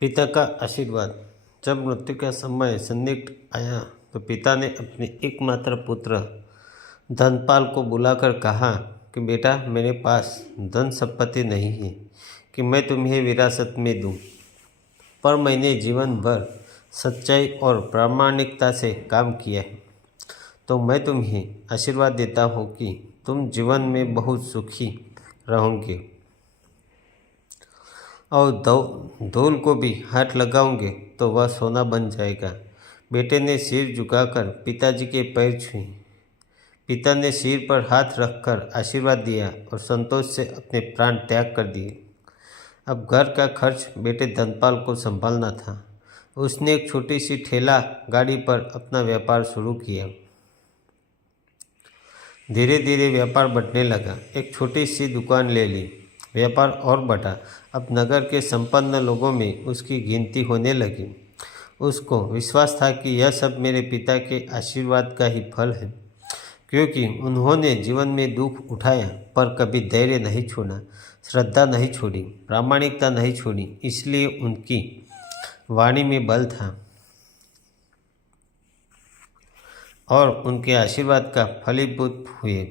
पिता का आशीर्वाद। जब मृत्यु का समय सन्निकट आया तो पिता ने अपने एकमात्र पुत्र धनपाल को बुलाकर कहा कि बेटा, मेरे पास धन संपत्ति नहीं है कि मैं तुम्हें विरासत में दूं, पर मैंने जीवन भर सच्चाई और प्रामाणिकता से काम किया है, तो मैं तुम्हें आशीर्वाद देता हूँ कि तुम जीवन में बहुत सुखी रहोगे और धूल को भी हाथ लगाओगे तो वह सोना बन जाएगा। बेटे ने सिर झुकाकर पिताजी के पैर छुए। पिता ने सिर पर हाथ रखकर आशीर्वाद दिया और संतोष से अपने प्राण त्याग कर दिए। अब घर का खर्च बेटे धनपाल को संभालना था। उसने एक छोटी सी ठेला गाड़ी पर अपना व्यापार शुरू किया। धीरे धीरे व्यापार बढ़ने लगा। एक छोटी सी दुकान ले ली। व्यापार और बढ़ा। अब नगर के संपन्न लोगों में उसकी गिनती होने लगी। उसको विश्वास था कि यह सब मेरे पिता के आशीर्वाद का ही फल है, क्योंकि उन्होंने जीवन में दुख उठाया पर कभी धैर्य नहीं छोड़ा, श्रद्धा नहीं छोड़ी, प्रामाणिकता नहीं छोड़ी। इसलिए उनकी वाणी में बल था और उनके आशीर्वाद का फलीभूत हुए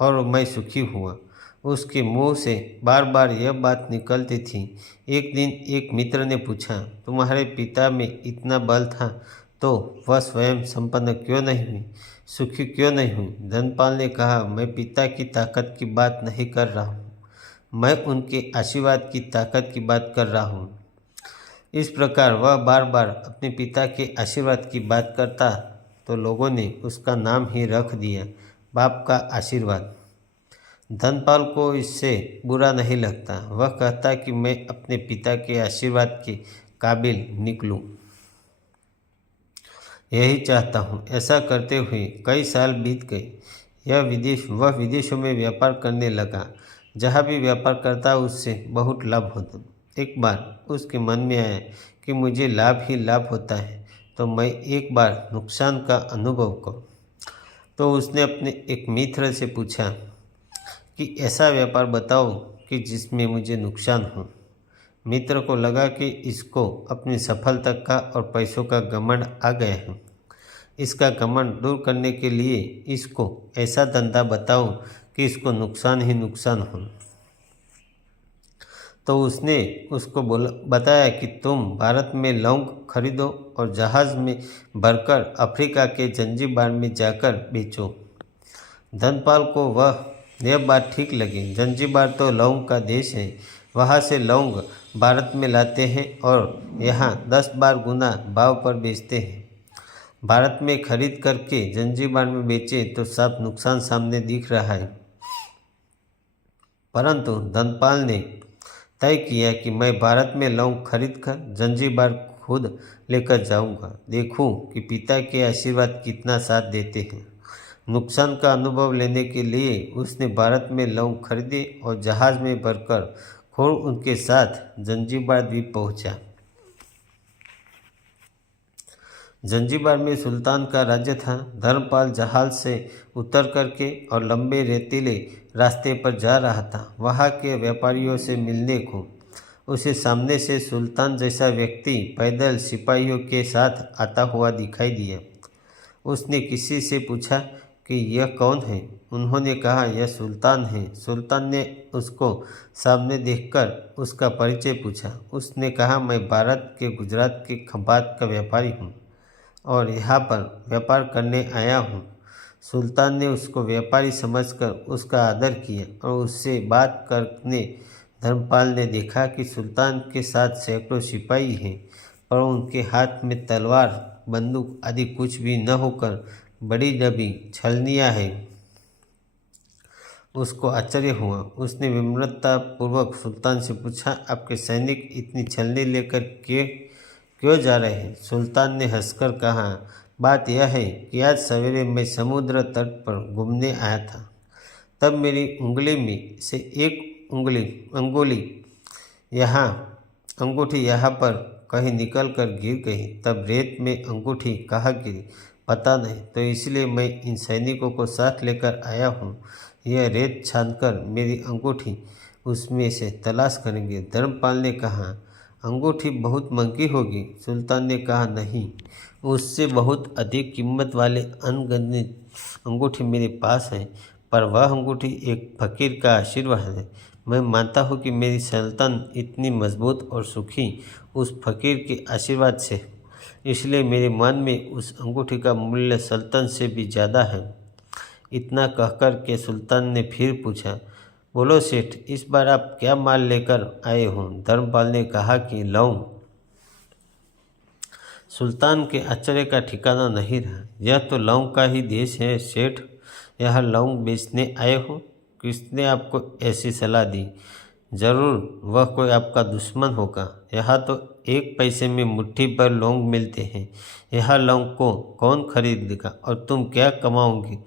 और मैं सुखी हुआ। उसके मुंह से बार बार यह बात निकलती थी। एक दिन एक मित्र ने पूछा, तुम्हारे पिता में इतना बल था तो वह स्वयं संपन्न क्यों नहीं हुई, सुखी क्यों नहीं हुई? धनपाल ने कहा, मैं पिता की ताकत की बात नहीं कर रहा हूँ, मैं उनके आशीर्वाद की ताकत की बात कर रहा हूँ। इस प्रकार वह बार बार अपने पिता के आशीर्वाद की बात करता तो लोगों ने उसका नाम ही रख दिया, बाप का आशीर्वाद। धनपाल को इससे बुरा नहीं लगता। वह कहता कि मैं अपने पिता के आशीर्वाद के काबिल निकलूं। यही चाहता हूँ। ऐसा करते हुए कई साल बीत गए। वह विदेशों में व्यापार करने लगा। जहाँ भी व्यापार करता उससे बहुत लाभ होता। एक बार उसके मन में आया कि मुझे लाभ ही लाभ होता है, तो मैं एक बार नुकसान का अनुभव करूं। तो उसने अपने एक मित्र से पूछा कि ऐसा व्यापार बताओ कि जिसमें मुझे नुकसान हो। मित्र को लगा कि इसको अपनी सफलता का और पैसों का घमंड आ गया है। इसका घमंड दूर करने के लिए इसको ऐसा धंधा बताओ कि इसको नुकसान ही नुकसान हो। तो उसने उसको बताया कि तुम भारत में लौंग खरीदो और जहाज़ में भरकर अफ्रीका के जंजीबार में जाकर बेचो। धनपाल को यह बात ठीक लगी। जंजीबार तो लौंग का देश है। वहाँ से लौंग भारत में लाते हैं और यहाँ 10 बार गुना भाव पर बेचते हैं। भारत में खरीद करके जंजीबार में बेचे तो साफ नुकसान सामने दिख रहा है। परंतु धनपाल ने तय किया कि मैं भारत में लौंग खरीद कर जंजीबार खुद लेकर जाऊंगा, देखूं कि पिता के आशीर्वाद कितना साथ देते हैं। नुकसान का अनुभव लेने के लिए उसने भारत में लौंग खरीदे और जहाज़ में भरकर खुद उनके साथ जंजीबार द्वीप पहुंचा। जंजीबार में सुल्तान का राज्य था। धर्मपाल जहाज से उतर करके और लंबे रेतीले रास्ते पर जा रहा था वहाँ के व्यापारियों से मिलने को। उसे सामने से सुल्तान जैसा व्यक्ति पैदल सिपाहियों के साथ आता हुआ दिखाई दिया। उसने किसी से पूछा कि यह कौन है? उन्होंने कहा, यह सुल्तान है। सुल्तान ने उसको सामने देखकर उसका परिचय पूछा। उसने कहा, मैं भारत के गुजरात के खंभात का व्यापारी हूँ और यहाँ पर व्यापार करने आया हूँ। सुल्तान ने उसको व्यापारी समझकर उसका आदर किया और उससे बात करने धर्मपाल ने देखा कि सुल्तान के साथ सैकड़ों सिपाही हैं, पर उनके हाथ में तलवार, बंदूक आदि कुछ भी न होकर बड़ी डबी छलनियाँ हैं। उसको आश्चर्य हुआ। उसने विनम्रतापूर्वक सुल्तान से पूछा, आपके सैनिक इतनी छलनी लेकर क्यों जा रहे हैं? सुल्तान ने हंसकर कहा, बात यह है कि आज सवेरे मैं समुद्र तट पर घूमने आया था। तब मेरी उंगली में से एक अंगूठी यहाँ पर कहीं निकल कर गिर गई। तब रेत में अंगूठी कहाँ गिरी पता नहीं, तो इसलिए मैं इन सैनिकों को साथ लेकर आया हूँ। यह रेत छानकर मेरी अंगूठी उसमें से तलाश करेंगे। धर्मपाल ने कहा, अंगूठी बहुत महंगी होगी। सुल्तान ने कहा, नहीं, उससे बहुत अधिक कीमत वाले अनगिनत अंगूठी मेरे पास है, पर वह अंगूठी एक फकीर का आशीर्वाद है। मैं मानता हूँ कि मेरी सल्तनत इतनी मजबूत और सुखी उस फकीर के आशीर्वाद से, इसलिए मेरे मन में उस अंगूठी का मूल्य सल्तनत से भी ज़्यादा है। इतना कहकर के सुल्तान ने फिर पूछा, बोलो सेठ, इस बार आप क्या माल लेकर आए हो? धर्मपाल ने कहा कि लौंग। सुल्तान के आश्चर्य का ठिकाना नहीं रहा। यह तो लौंग का ही देश है सेठ, यह लौंग बेचने आए हो? किसने आपको ऐसी सलाह दी? जरूर वह कोई आपका दुश्मन होगा। यहाँ तो 1 पैसे में मुट्ठी भर लौंग मिलते हैं। यह लौंग को कौन खरीदेगा और तुम क्या कमाओगे?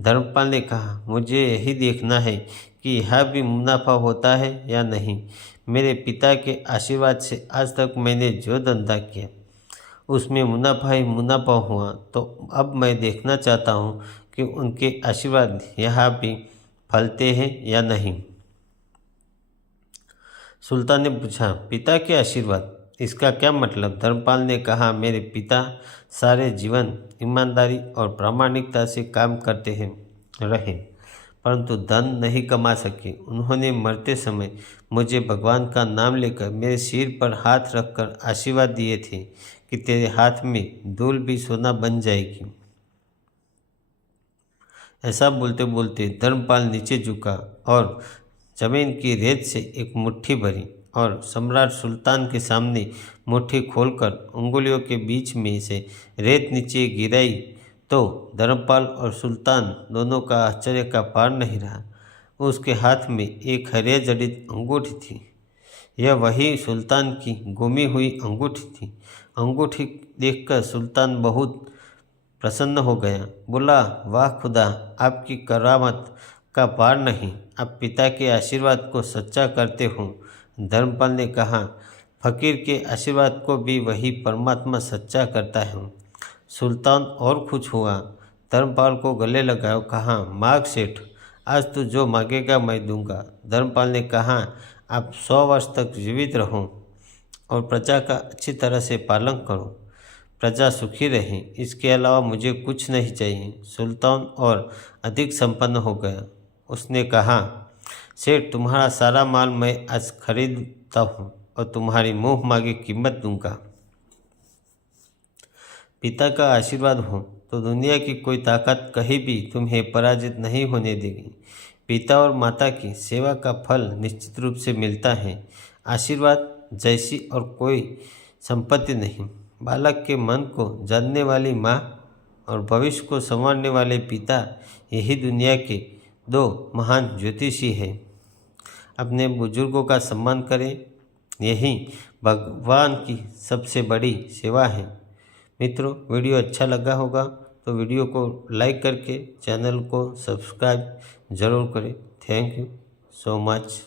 धर्मपाल ने कहा, मुझे यही देखना है कि यहाँ भी मुनाफा होता है या नहीं। मेरे पिता के आशीर्वाद से आज तक मैंने जो धंधा किया उसमें मुनाफा ही मुनाफा हुआ, तो अब मैं देखना चाहता हूँ कि उनके आशीर्वाद यहाँ भी फलते हैं या नहीं। सुल्तान ने पूछा, पिता के आशीर्वाद, इसका क्या मतलब? धर्मपाल ने कहा, मेरे पिता सारे जीवन ईमानदारी और प्रामाणिकता से काम करते हैं रहे, परंतु धन नहीं कमा सके। उन्होंने मरते समय मुझे भगवान का नाम लेकर मेरे सिर पर हाथ रखकर आशीर्वाद दिए थे कि तेरे हाथ में धूल भी सोना बन जाएगी। ऐसा बोलते बोलते धर्मपाल नीचे झुका और जमीन की रेत से एक मुट्ठी भरी और सम्राट सुल्तान के सामने मुट्ठी खोलकर उंगलियों के बीच में से रेत नीचे गिराई तो धर्मपाल और सुल्तान दोनों का आश्चर्य का पार नहीं रहा। उसके हाथ में एक हरे जड़ित अंगूठी थी। यह वही सुल्तान की गुमी हुई अंगूठी थी। अंगूठी देखकर सुल्तान बहुत प्रसन्न हो गया। बोला, वाह खुदा, आपकी करामत का पार नहीं। आप पिता के आशीर्वाद को सच्चा करते हो। धर्मपाल ने कहा, फकीर के आशीर्वाद को भी वही परमात्मा सच्चा करता है। सुल्तान और खुश हुआ। धर्मपाल को गले लगाओ, कहा, मांग सेठ, आज तू जो मांगेगा मैं दूंगा। धर्मपाल ने कहा, आप 100 वर्ष तक जीवित रहो और प्रजा का अच्छी तरह से पालन करो, प्रजा सुखी रहे, इसके अलावा मुझे कुछ नहीं चाहिए। सुल्तान और अधिक संपन्न हो गया। उसने कहा, सेठ, तुम्हारा सारा माल मैं आज खरीदता हूँ और तुम्हारी मुँह मांगी कीमत दूंगा। पिता का आशीर्वाद हो तो दुनिया की कोई ताकत कहीं भी तुम्हें पराजित नहीं होने देगी। पिता और माता की सेवा का फल निश्चित रूप से मिलता है। आशीर्वाद जैसी और कोई संपत्ति नहीं। बालक के मन को जानने वाली माँ और भविष्य को संवारने वाले पिता, यही दुनिया के 2 महान ज्योतिषी हैं। अपने बुजुर्गों का सम्मान करें, यही भगवान की सबसे बड़ी सेवा है। मित्रों, वीडियो अच्छा लगा होगा तो वीडियो को लाइक करके चैनल को सब्सक्राइब ज़रूर करें। Thank you so much.